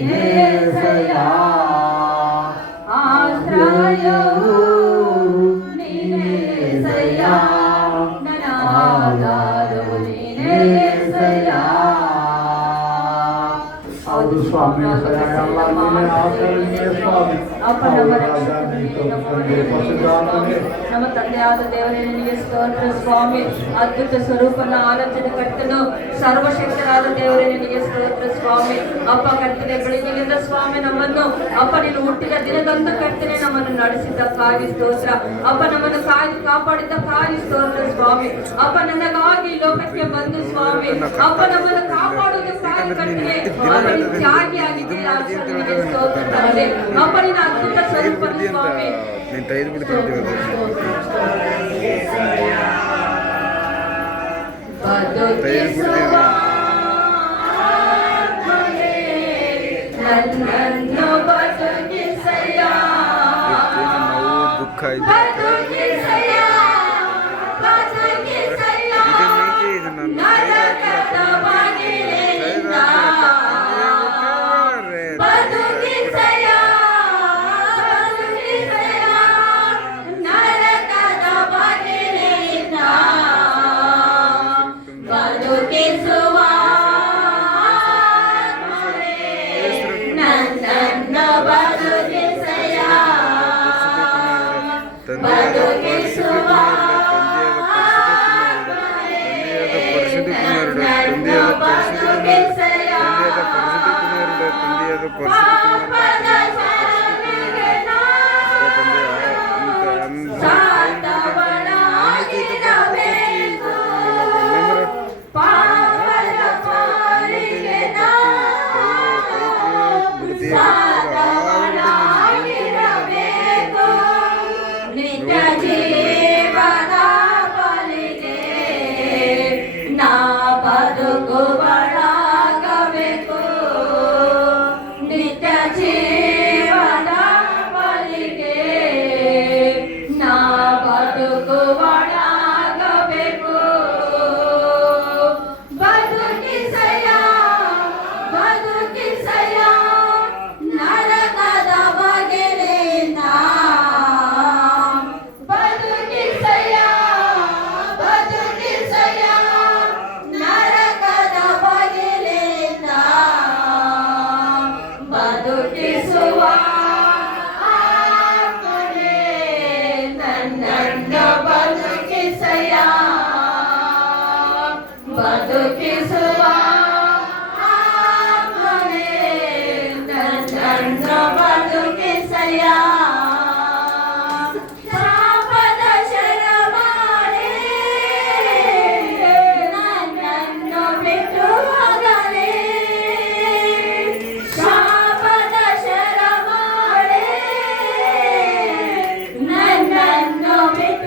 ನೀನೇಸಯ್ಯ, ಆಶ್ರಯವು ನೀನೇಸಯ್ಯ, ನನ್ನ ಆಧಾರವು ನೀನೇಸಯ್ಯ. ಹೌದು ಸ್ವಾಮಿ, ಎಲ್ಲ ನೀನೇ ಆಚರಣೆಯೇ ಸ್ವಾಮಿ. ಅಪ್ಪ, ನಮ್ಮ ನಮ್ಮ ತಂದೆಯಾದ ದೇವರೇ ನಿನಗೆ ಸ್ತೋತ್ರ ಸ್ವಾಮಿ. ಅದ್ಭುತ ಸ್ವರೂಪನ ಆಲೋಚನೆ ಕರ್ತನು, ಸರ್ವಶಕ್ತರಾದ ದೇವರೇ ನಿನಗೆ ಸ್ತೋತ್ರ ಸ್ವಾಮಿ. ಅಪ್ಪ ಕರ್ತನೆ, ಬೆಳಿಗ್ಗೆಯಿಂದ ಸ್ವಾಮಿ ನಮ್ಮನ್ನು ಅಪ್ಪ ನೀನು ಹುಟ್ಟಿದ ದಿನದಂತ ಕರ್ತನೆ ನಮ್ಮನ್ನು ನಡೆಸಿದ್ದಕ್ಕಾಗಿ ಸ್ತೋತ್ರ. ಅಪ್ಪ ನಮ್ಮನ್ನು ಕಾಪಾಡಿದ್ದಕ್ಕಾಗಿ ಸ್ತೋತ್ರ ಸ್ವಾಮಿ. ಅಪ್ಪ ನನಗಾಗಿ ಲೋಕಕ್ಕೆ ಬಂದು ಸ್ವಾಮಿ ಅಪ್ಪ ನಮ್ಮನ್ನು ಕಾಪಾಡುವುದಕ್ಕಾಗಿ ಕರ್ತನೆ ತ್ಯಾಗಿ ಆಗಿದ್ದೀರಾ. ಸ್ತೋತ್ರ ತಂದೆ. ಅಪ್ಪ ನಿನ್ನ ಅದ್ಭುತ ಸ್ವರೂಪ ಸ್ವಾಮಿ. ನನ್ನನ್ನು ಬದುಕಿಸಯ್ಯ, ಬದುಕಿಸಯ್ಯ, ಬದುಕಿಸಯ್ಯ, ನರಕದ ಬಾಗಿಲಿನಿಂದ ಬದುಕಿಸಯ್ಯ, ಬದುಕಿಸಯ್ಯ, ನರಕದ ಬಾಗಿಲಿನಿಂದ ಬದುಕಿಸುವ ನನ್ನನ್ನು ಬದುಕಿಸಯ್ಯ, ಬದುಕಿಸುವ ನನ್ನನ್ನು ಬದುಕಿಸಯ್ಯ, ಪಾಪದ ಶಾಲೆಗೆ ಸಾತವನಾಗಿರಬೇಕು, ಪಾಪದ ಪಾಲಿಗೆ ಸಾತವನಾಗಿರಬೇಕು, ನಿತ್ಯ ಜೀವನ ಬಲಿಗೆ ನಾ ಬದುಕುವಳಾಗಬೇಕು, ನಿತ್ಯ ಜೀವನ ಬಲಿಗೆ ನಾ ಬದುಕುವಳಾಗಬೇಕು. ಬದುಕಿಸಯ್ಯ, ಬದುಕಿಸಯ್ಯ, ನರಕದ ಬಾಗಿಲಿಂದ ಬದುಕಿಸಯ್ಯ, ಬದುಕಿಸಯ್ಯ, ನರಕದ ಬಾಗಿಲಿಂದ ಬದುಕಿಸುವ ಆತ್ಮನೇ ನನ್ನನ್ನು ಬದುಕಿಸಯ್ಯ, ಬದುಕಿಸುವ ಆತ್ಮನೇ ನನ್ನನ್ನು ಬದುಕಿಸಯ್ಯ. ಶಾಪದ ಶರಮಾಲೆ ನನ್ನನ್ನು ಬಿಟ್ಟು ಹೋಗಲೇ, ಶಾಪದ ಶರಮಾಲೆ ನನ್ನನ್ನು ಬಿಟ್ಟು